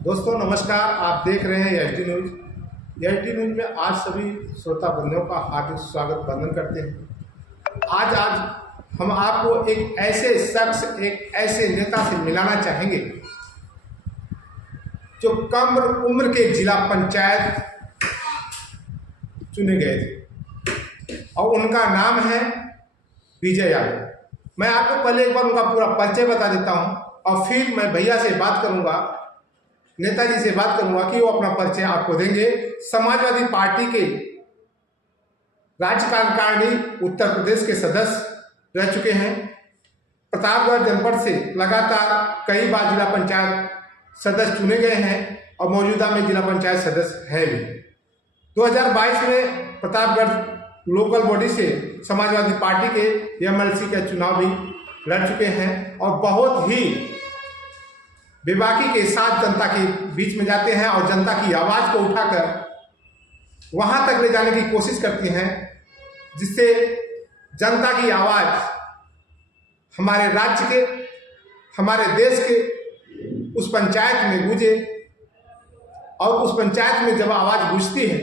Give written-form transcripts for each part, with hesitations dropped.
दोस्तों नमस्कार, आप देख रहे हैं H D news. H D news में आज सभी श्रोता बंधुओं का हार्दिक स्वागत वंदन करते हैं। आज हम आपको एक ऐसे शख्स, एक ऐसे नेता से मिलाना चाहेंगे जो कम उम्र के जिला पंचायत चुने गए थे और उनका नाम है विजय यादव। मैं आपको पहले एक बार उनका पूरा परिचय बता देता हूं और फिर मैं भैया से बात करूंगा, नेताजी से बात करूंगा कि वो अपना परिचय आपको देंगे। समाजवादी पार्टी के राज्य कार्यकारिणी उत्तर प्रदेश के सदस्य रह चुके हैं। प्रतापगढ़ जनपद से लगातार कई बार जिला पंचायत सदस्य चुने गए हैं और मौजूदा में जिला पंचायत सदस्य है भी। 2022 में प्रतापगढ़ लोकल बॉडी से समाजवादी पार्टी के एमएलसी का चुनाव भी लड़ चुके हैं और बहुत ही बेबाकी के साथ जनता के बीच में जाते हैं और जनता की आवाज़ को उठाकर वहां तक ले जाने की कोशिश करती हैं जिससे जनता की आवाज़ हमारे राज्य के, हमारे देश के उस पंचायत में गूंजे और उस पंचायत में जब आवाज़ गूंजती है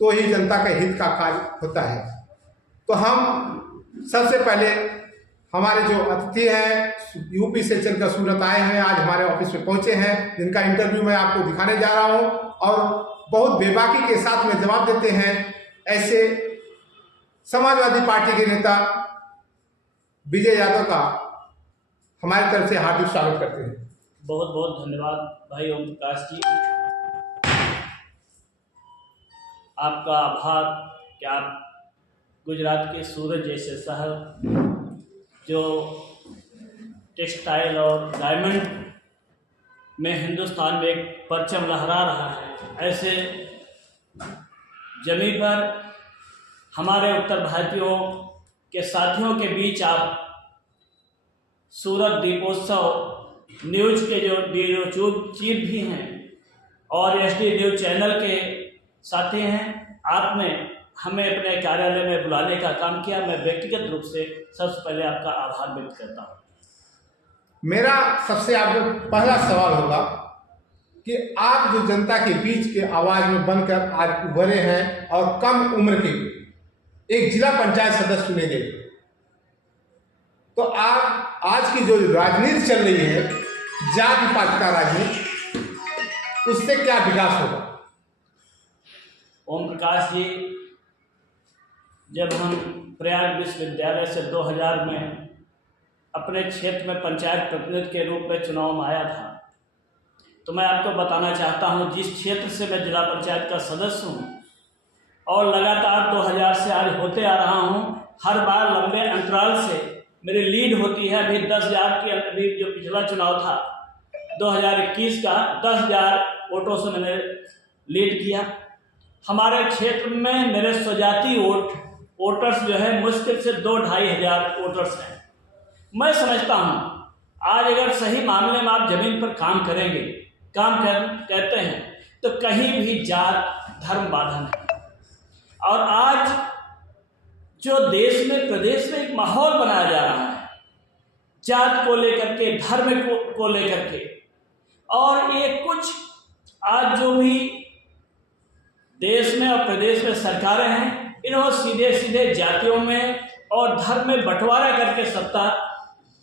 तो ही जनता के हित का कार्य होता है। तो हम सबसे पहले हमारे जो अतिथि हैं यूपी से चलकर सूरत आए हैं, आज हमारे ऑफिस में पहुंचे हैं, जिनका इंटरव्यू मैं आपको दिखाने जा रहा हूं और बहुत बेबाकी के साथ में जवाब देते हैं। ऐसे समाजवादी पार्टी के नेता विजय यादव का हमारी तरफ से हार्दिक स्वागत करते हैं। बहुत बहुत धन्यवाद भाई ओम प्रकाश जी, आपका आभार कि आप गुजरात के सूरत जैसे शहर जो टेक्सटाइल और डायमंड में हिंदुस्तान में एक परचम लहरा रहा है, ऐसे जमीन पर हमारे उत्तर भारतीयों के साथियों के बीच आप सूरत दीपोत्सव न्यूज के जो ब्यूरो चीफ भी हैं और एचडी न्यूज चैनल के साथी हैं, आपने हमें अपने कार्यालय में बुलाने का काम किया। मैं व्यक्तिगत रूप से सबसे पहले आपका आभार व्यक्त करता हूँ। मेरा सबसे आपको पहला सवाल होगा कि आप जो जनता के बीच के आवाज में बनकर आज उभरे हैं और कम उम्र के एक जिला पंचायत सदस्य चुने गए, तो आप आज की जो राजनीति चल रही है, जाति पात का राजनीति, उससे क्या विकास होगा? ओम प्रकाश जी, जब हम प्रयाग विश्वविद्यालय से 2000 में अपने क्षेत्र में पंचायत प्रतिनिधि के रूप में चुनाव में आया था, तो मैं आपको बताना चाहता हूं, जिस क्षेत्र से मैं जिला पंचायत का सदस्य हूं और लगातार 2000 से आज होते आ रहा हूं, हर बार लंबे अंतराल से मेरी लीड होती है। अभी 10,000 की, अभी जो पिछला चुनाव था 2021 का, 10,000 वोटों से मैंने लीड किया। हमारे क्षेत्र में मेरे स्वजाति वोटर्स जो है मुश्किल से 2-2.5 हजार वोटर्स हैं। मैं समझता हूं आज अगर सही मामले में आप जमीन पर काम करेंगे, कहते हैं, तो कहीं भी जात धर्म बाधा नहीं। और आज जो देश में, प्रदेश में एक माहौल बनाया जा रहा है जात को लेकर के, धर्म को लेकर के, और ये कुछ आज जो भी देश में और प्रदेश में सरकारें हैं, इन्होंने सीधे सीधे जातियों में और धर्म में बंटवारा करके सत्ता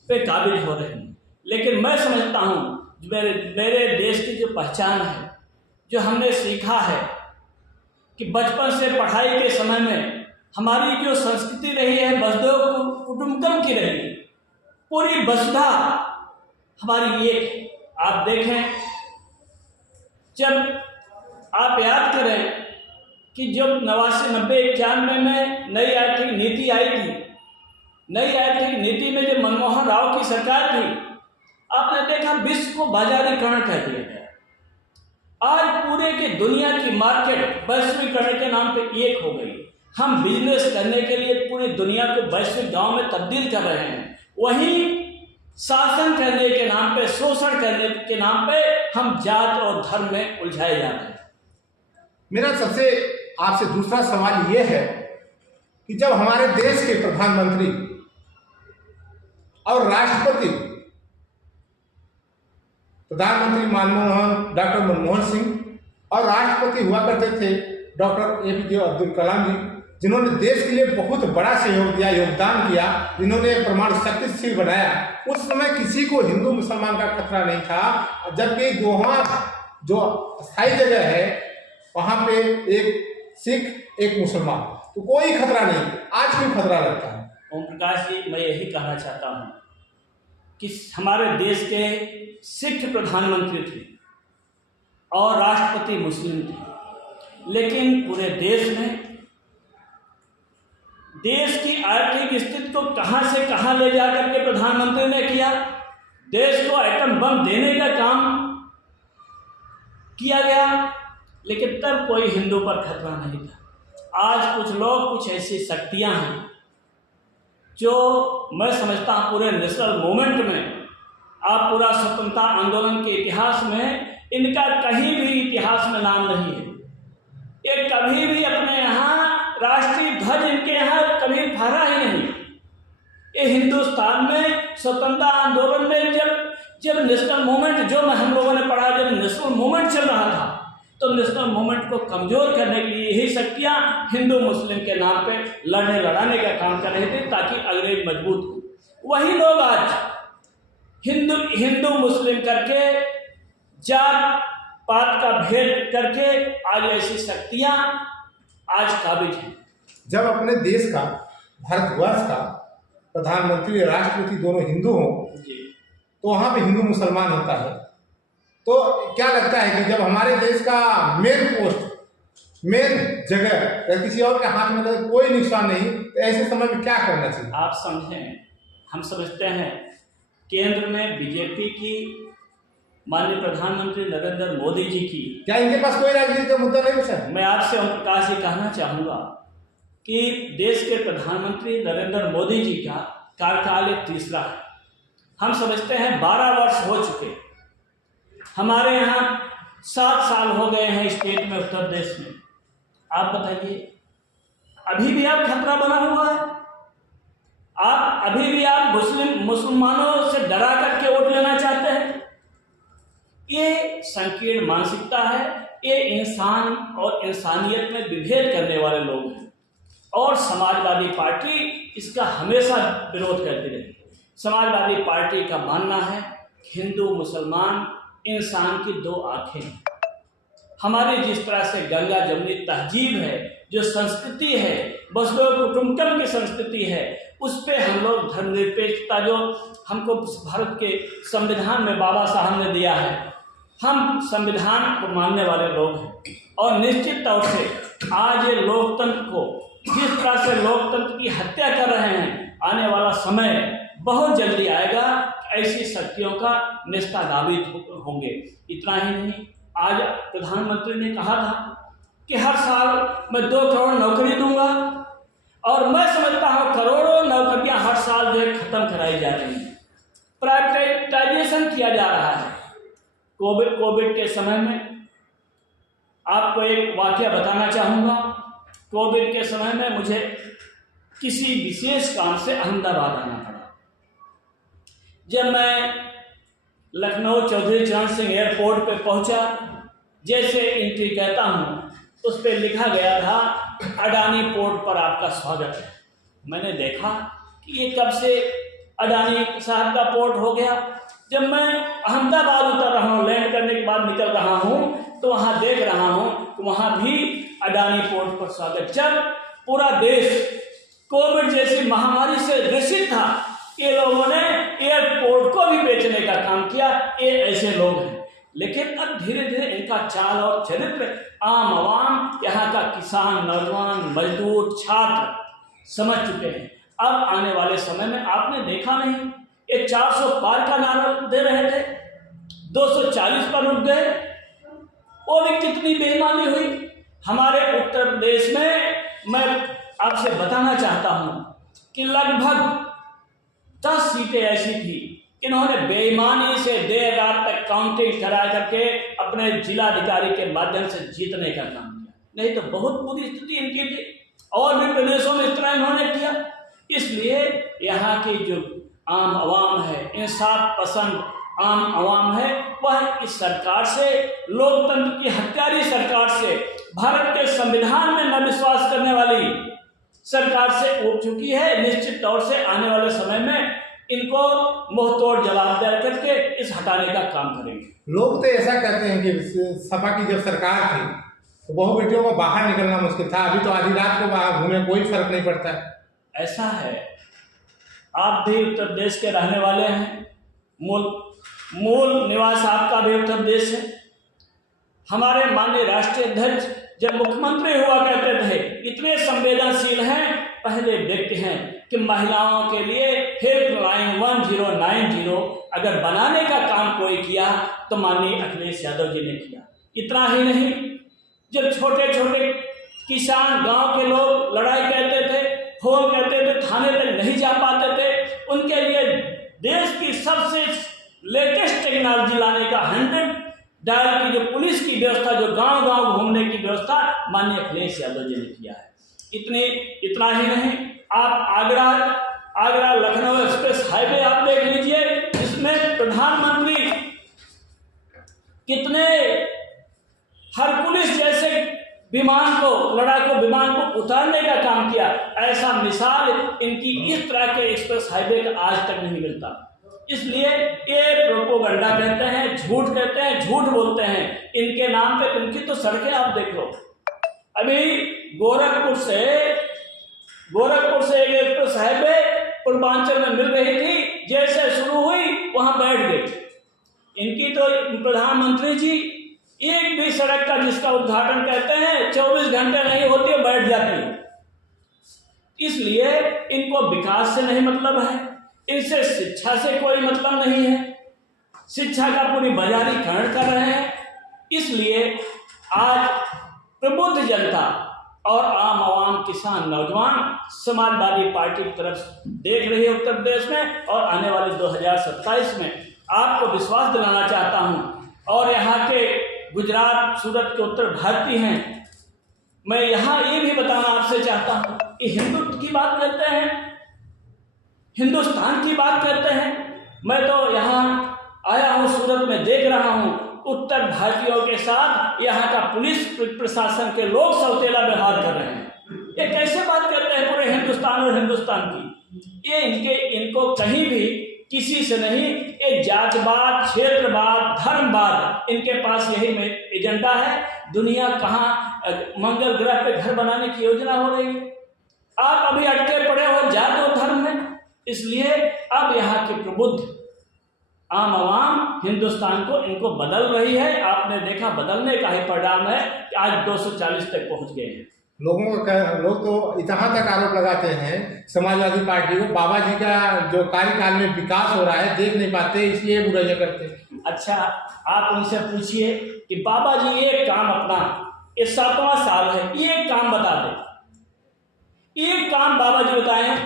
पे काबिज हो रहे हैं। लेकिन मैं समझता हूँ मेरे देश की जो पहचान है, जो हमने सीखा है कि बचपन से पढ़ाई के समय में हमारी जो संस्कृति रही है वसुधैव कुटुंबकम की रही, पूरी वसुधा हमारी एक है। आप देखें, जब आप याद करें कि जब 89, 90, 91 में नई आर्थिक नीति आई थी, नई आर्थिक नीति में जब मनमोहन राव की सरकार थी, आपने देखा विश्व को बाजारीकरण कर दिया गया। आज पूरे की दुनिया की मार्केट वैश्वीकरण के नाम पे एक हो गई। हम बिजनेस करने के लिए पूरी दुनिया को वैश्विक गांव में तब्दील कर रहे हैं, वहीं शासन करने के नाम पे, शोषण करने के नाम पे हम जात और धर्म में उलझाए जा रहे हैं। मेरा सबसे आपसे दूसरा सवाल यह है कि जब हमारे देश के प्रधानमंत्री और राष्ट्रपति प्रधानमंत्री डॉक्टर मनमोहन सिंह और राष्ट्रपति हुआ करते थे डॉक्टर APJ अब्दुल कलाम जी, जिन्होंने देश के लिए बहुत बड़ा सहयोग दिया, योगदान किया, जिन्होंने परमाणु शक्तिशाली बनाया। उस समय किसी को हिंदू मुसलमान का खतरा नहीं था, जबकि दोहा जो स्थायी जगह है वहाँ पे एक सिख एक मुसलमान, तो कोई खतरा नहीं। आज क्यों खतरा लगता है? ओम प्रकाश जी, मैं यही कहना चाहता हूँ कि हमारे देश के सिख प्रधानमंत्री थे और राष्ट्रपति मुस्लिम थे, लेकिन पूरे देश में देश की आर्थिक स्थिति को कहां से कहां ले जाकर के प्रधानमंत्री ने किया। देश को एटम बम देने का काम किया गया, लेकिन तब कोई हिंदू पर खतरा नहीं था। आज कुछ लोग, कुछ ऐसी शक्तियां हैं जो मैं समझता हूँ पूरे नेशनल मूवमेंट में, आप पूरा स्वतंत्रता आंदोलन के इतिहास में इनका कहीं भी इतिहास में नाम नहीं है। ये कभी भी अपने यहाँ राष्ट्रीय ध्वज इनके यहाँ कभी फहरा ही नहीं। ये हिंदुस्तान में स्वतंत्रता आंदोलन में जब नेशनल मूवमेंट, जो हम लोगों ने पढ़ा, जब नेशनल मूवमेंट चल रहा था, तो नेशनल मूवमेंट को कमजोर करने के लिए यही शक्तियाँ हिंदू मुस्लिम के नाम पे लड़ाने का काम कर रहे थे, ताकि अंग्रेज मजबूत हो। वही लोग आज हिंदू मुस्लिम करके, जात पात का भेद करके आज ऐसी शक्तियाँ आज काबिज हैं। जब अपने देश का, भारतवर्ष का प्रधानमंत्री राष्ट्रपति दोनों हिंदू हों, तो वहाँ पे हिंदू मुसलमान होता है, तो क्या लगता है कि जब हमारे देश का मेन पोस्ट, मेन जगह किसी और के हाथ में तो कोई नुकसान नहीं, तो ऐसे समय में क्या करना चाहिए? आप समझें, हम समझते हैं केंद्र में बीजेपी की, माननीय प्रधानमंत्री नरेंद्र मोदी जी की, क्या इनके पास कोई राजनीतिक का मुद्दा नहीं बचा? मैं आपसे ओम प्रकाश जी कहना चाहूँगा कि देश के प्रधानमंत्री नरेंद्र मोदी जी का कार्यकाल तीसरा है। हम समझते हैं 12 वर्ष हो चुके, हमारे यहाँ 7 साल हो गए हैं स्टेट में, उत्तर प्रदेश में। आप बताइए, अभी भी आप खतरा बना हुआ है? आप अभी भी आप मुसलमानों से डरा करके वोट लेना चाहते हैं? ये संकीर्ण मानसिकता है। ये इंसान और इंसानियत में विभेद करने वाले लोग हैं, और समाजवादी पार्टी इसका हमेशा विरोध करती रही। समाजवादी पार्टी का मानना है हिंदू मुसलमान इंसान की 2 आंखें हैं। हमारी जिस तरह से गंगा जमुनी तहजीब है, जो संस्कृति है, वसुधैव कुटुंबकम की संस्कृति है, उस पे हम लोग धर्मनिरपेक्षता जो हमको भारत के संविधान में बाबा साहब ने दिया है, हम संविधान को मानने वाले लोग हैं। और निश्चित तौर से आज ये लोकतंत्र को, जिस तरह से लोकतंत्र की हत्या कर रहे हैं, आने वाला समय बहुत जल्दी आएगा, ऐसी शक्तियों का नेस्तनाबूद होंगे। इतना ही नहीं, आज प्रधानमंत्री ने कहा था कि हर साल मैं 2 करोड़ नौकरी दूंगा, और मैं समझता हूँ करोड़ों नौकरियां हर साल जो है खत्म कराई जा रही हैं, प्राइवेटाइजेशन किया जा रहा है। कोविड के समय में आपको एक वाकया बताना चाहूँगा। कोविड के समय में मुझे किसी विशेष काम से अहमदाबाद आना पड़ा। जब मैं लखनऊ चौधरी चरण सिंह एयरपोर्ट पे पहुंचा, जैसे एंट्री कहता हूँ, उस पर लिखा गया था अडानी पोर्ट पर आपका स्वागत है। मैंने देखा कि ये कब से अडानी साहब का पोर्ट हो गया। जब मैं अहमदाबाद उतर रहा हूँ, लैंड करने के बाद निकल रहा हूँ, तो वहाँ देख रहा हूँ कि वहाँ भी अडानी पोर्ट पर स्वागत। जब पूरा देश कोविड जैसी महामारी से ग्रसित था, ये लोगों ने एयरपोर्ट को भी बेचने का काम किया। ये ऐसे लोग हैं, लेकिन अब धीरे धीरे इनका चाल और चरित्र आम आवाम, यहाँ का किसान, नौजवान, मजदूर, छात्र समझ चुके हैं। अब आने वाले समय में आपने देखा नहीं, ये 400 पार का नारा दे रहे थे, 240 पर रुक गए। वो भी कितनी बेईमानी हुई। हमारे उत्तर प्रदेश में मैं आपसे बताना चाहता हूँ कि लगभग 10 सीटें ऐसी थी कि इन्होंने बेईमानी से देर रात तक काउंटिंग करा करके अपने जिलाधिकारी के माध्यम से जीतने का काम किया। नहीं तो बहुत बुरी स्थिति इनकी थी, और भी प्रदेशों में इस तरह इन्होंने किया। इसलिए यहाँ की जो आम आवाम है, इंसाफ पसंद आम आवाम है, वह इस सरकार से, लोकतंत्र की हत्यारी सरकार से, भारत के संविधान में न विश्वास करने वाली सरकार से उब चुकी है। निश्चित तौर से आने वाले समय में इनको मुंहतोड़ जवाब दे करके इस हटाने का काम करेंगे। लोग तो ऐसा कहते हैं कि सपा की जब सरकार थी तो बहु बेटियों को बाहर निकलना मुश्किल था, अभी तो आधी रात को बाहर घूमे कोई फर्क नहीं पड़ता है। ऐसा है, आप भी उत्तर प्रदेश के रहने वाले हैं, मूल निवास आपका भी उत्तर प्रदेश है। हमारे माननीय राष्ट्रीय अध्यक्ष जब मुख्यमंत्री हुआ करते थे, इतने संवेदनशील हैं, पहले व्यक्ति हैं कि महिलाओं के लिए हेल्पलाइन 1090 अगर बनाने का काम कोई किया तो माननीय अखिलेश यादव जी ने किया। इतना ही नहीं, जब छोटे छोटे किसान गांव के लोग लड़ाई करते थे, फोन करते थे, थाने तक नहीं जा पाते थे, उनके लिए देश की सबसे लेटेस्ट टेक्नोलॉजी लाने का 100 डायल की जो पुलिस की व्यवस्था, जो गांव गांव घूमने की व्यवस्था माननीय अखिलेश यादव जी ने किया है। इतना ही नहीं, आप आगरा लखनऊ एक्सप्रेस हाईवे आप देख लीजिए, जिसमें प्रधानमंत्री कितने हरकुलिस जैसे लड़ाकू विमान को उतारने का काम किया। ऐसा मिसाल इनकी इस तरह के एक्सप्रेस हाईवे का आज तक नहीं मिलता। इसलिए ये प्रोपोगंडा कहते हैं, झूठ कहते हैं, झूठ बोलते हैं इनके नाम पे। इनकी तो सड़कें आप देख लो, अभी गोरखपुर से एक एक्सप्रेस हाईवे पूर्वांचल में मिल रही थी, जैसे शुरू हुई वहां बैठ गई। इनकी तो प्रधानमंत्री जी एक भी सड़क का जिसका उद्घाटन कहते हैं 24 घंटे नहीं होती है, बैठ जाती है। इसलिए इनको विकास से नहीं मतलब है, इनसे शिक्षा से कोई मतलब नहीं है, शिक्षा का पूरी बाजारीकरण कर रहे हैं। इसलिए आज प्रबुद्ध जनता और आम आवाम, किसान, नौजवान समाजवादी पार्टी की तरफ देख रही है उत्तर प्रदेश में, और आने वाले 2027 में आपको विश्वास दिलाना चाहता हूं। और यहाँ के गुजरात, सूरत के उत्तर भारतीय हैं, मैं यहाँ ये भी बताना आपसे चाहता हूँ कि हिंदुत्व की बात करते हैं, हिंदुस्तान की बात करते हैं। मैं तो यहाँ आया हूँ, सूरत में देख रहा हूँ उत्तर भारतीयों के साथ यहाँ का पुलिस प्रशासन के लोग सौतेला व्यवहार कर रहे हैं। ये कैसे बात करते हैं पूरे हिंदुस्तान और हिंदुस्तान की? ये इनको कहीं भी किसी से नहीं, ये जातवाद, क्षेत्रवाद, धर्मवाद, इनके पास यही एजेंडा है। दुनिया कहाँ मंगल ग्रह पे घर बनाने की योजना हो रही है, आप अभी अटके पड़े हो जात और धर्म में। इसलिए अब यहाँ के प्रबुद्ध आम आवाम हिंदुस्तान को इनको बदल रही है। आपने देखा, बदलने का ही परिणाम है कि आज 240 तक पहुंच गए हैं। लोग तो यहाँ तक आरोप लगाते हैं समाजवादी पार्टी को, बाबा जी का जो कार्यकाल में विकास हो रहा है देख नहीं पाते, इसलिए बुराइयां करते हैं। अच्छा, आप उनसे पूछिए कि बाबा जी ये काम अपना, ये 7वां साल है, ये काम बता दे, एक काम बाबा जी बताएं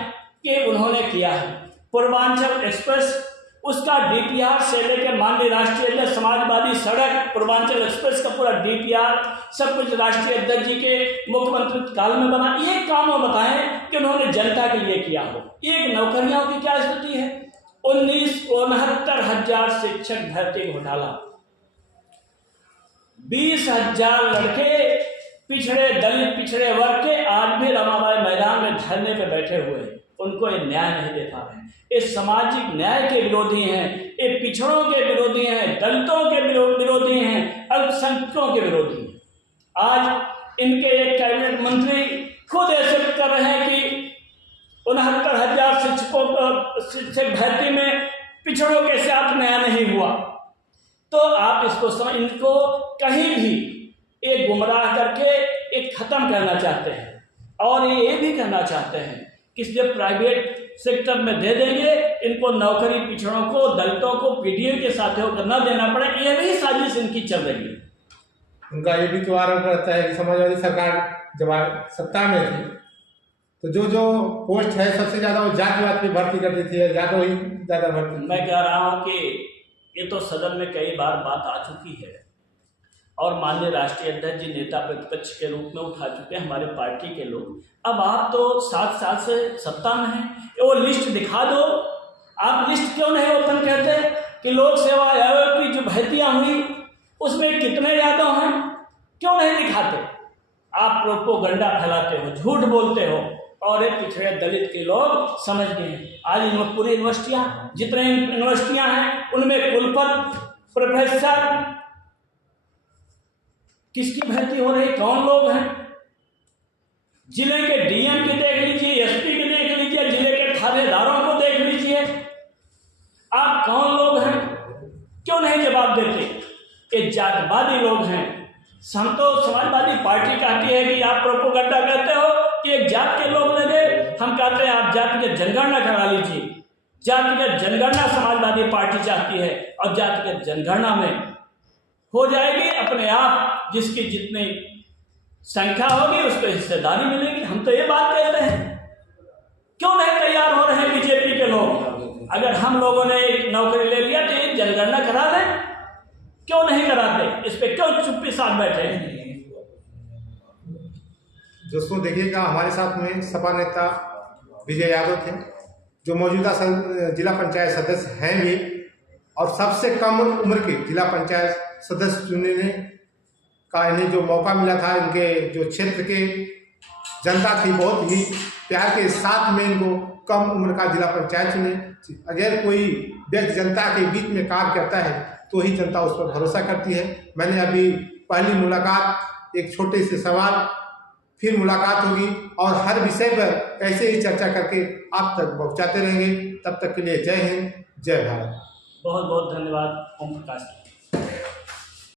कि उन्होंने किया है। पूर्वांचल एक्सप्रेस, उसका डीपीआर से लेकर माननीय राष्ट्रीय अध्यक्ष समाजवादी सड़क, पूर्वांचल एक्सप्रेस का पूरा डीपीआर सब कुछ राष्ट्रीय अध्यक्ष जी के मुख्यमंत्री काल में बना। एक काम वो बताएं कि उन्होंने जनता के लिए किया हो। एक नौकरियों की क्या स्थिति है? 69,000 शिक्षक भर्ती घोटाला, 20,000 लड़के पिछड़े दलित पिछड़े वर्ग के आज भी रमाबाई मैदान में धरने पे बैठे हुए हैं, उनको ये न्याय नहीं दे पा रहे हैं। ये सामाजिक न्याय के विरोधी हैं, ये पिछड़ों के विरोधी हैं, दलितों के विरोधी हैं, अल्पसंख्यकों के विरोधी हैं। आज इनके एक कैबिनेट मंत्री खुद ऐसे कर रहे हैं कि 69,000 शिक्षकों को शिक्षक भर्ती में पिछड़ों के साथ न्याय नहीं हुआ। तो आप इसको इनको कहीं भी एक गुमराह करके एक खत्म करना चाहते हैं, और ये भी करना चाहते हैं कि जब प्राइवेट सेक्टर में दे देंगे इनको नौकरी, पिछड़ों को, दलितों को, पीडीए के साथियों को न देना पड़े। ये भी साजिश इनकी चल रही है। उनका ये भी तो आरोप रहता है कि समाजवादी सरकार जब सत्ता में थी तो जो पोस्ट है सबसे ज्यादा वो जातिवाद की भर्ती करती थी, या तो ही ज्यादा भर्ती। मैं कह रहा हूँ कि ये तो सदन में कई बार बात आ चुकी है, और माननीय राष्ट्रीय अध्यक्ष जी नेता प्रतिपक्ष के रूप में उठा चुके हैं हमारे पार्टी के लोग। अब आप तो 7 साल से सत्ता में हैं, वो लिस्ट दिखा दो। आप लिस्ट क्यों नहीं ओपन करते? कि लोक सेवा आयोग की जो भर्तियां हुई उसमें कितने यादव हैं, क्यों नहीं दिखाते? आप प्रोपोगंडा फैलाते हो, झूठ बोलते हो, और एक पिछड़े दलित के लोग समझ गए हैं। आज पूरी यूनिवर्सिटियां, जितने यूनिवर्सिटियां हैं उनमें कुलपति, प्रोफेसर, किसकी भर्ती हो रही, कौन लोग हैं? जिले के डीएम की देख लीजिए, एसपी की देख लीजिए, जिले के थानेदारों को देख लीजिए, आप कौन लोग हैं? क्यों नहीं जवाब देते? ये जातवादी लोग हैं। हम तो समाजवादी पार्टी कहती है कि आप प्रोपोगंडा करते हो कि एक जात के लोग लगे, हम कहते हैं आप जातिगत जनगणना करा लीजिए। जातिगत जनगणना समाजवादी पार्टी चाहती है, और जातिगत जनगणना में हो जाएगी अपने आप, जिसकी जितनी संख्या होगी उसको हिस्सेदारी मिलेगी। हम तो ये बात कहते हैं, क्यों नहीं तैयार हो रहे हैं बीजेपी के लोग? अगर हम लोगों ने एक नौकरी ले लिया तो एक जनगणना करा लें, क्यों नहीं कराते? इस पे क्यों चुप्पी साथ बैठे? दोस्तों देखिएगा, हमारे साथ में सपा नेता विजय यादव थे, जो मौजूदा जिला पंचायत सदस्य हैं भी, और सबसे कम उम्र के जिला पंचायत सदस्य चुनने का इन्हें जो मौका मिला था, इनके जो क्षेत्र के जनता थी बहुत ही प्यार के साथ में इनको कम उम्र का जिला पंचायत चुने। अगर कोई व्यक्ति जनता के बीच में कार्य करता है तो ही जनता उस पर भरोसा करती है। मैंने अभी पहली मुलाकात, एक छोटे से सवाल, फिर मुलाकात होगी और हर विषय पर ऐसे ही चर्चा करके आप तक पहुंचाते रहेंगे। तब तक के लिए जय हिंद, जय भारत। बहुत बहुत धन्यवाद ओम प्रकाश।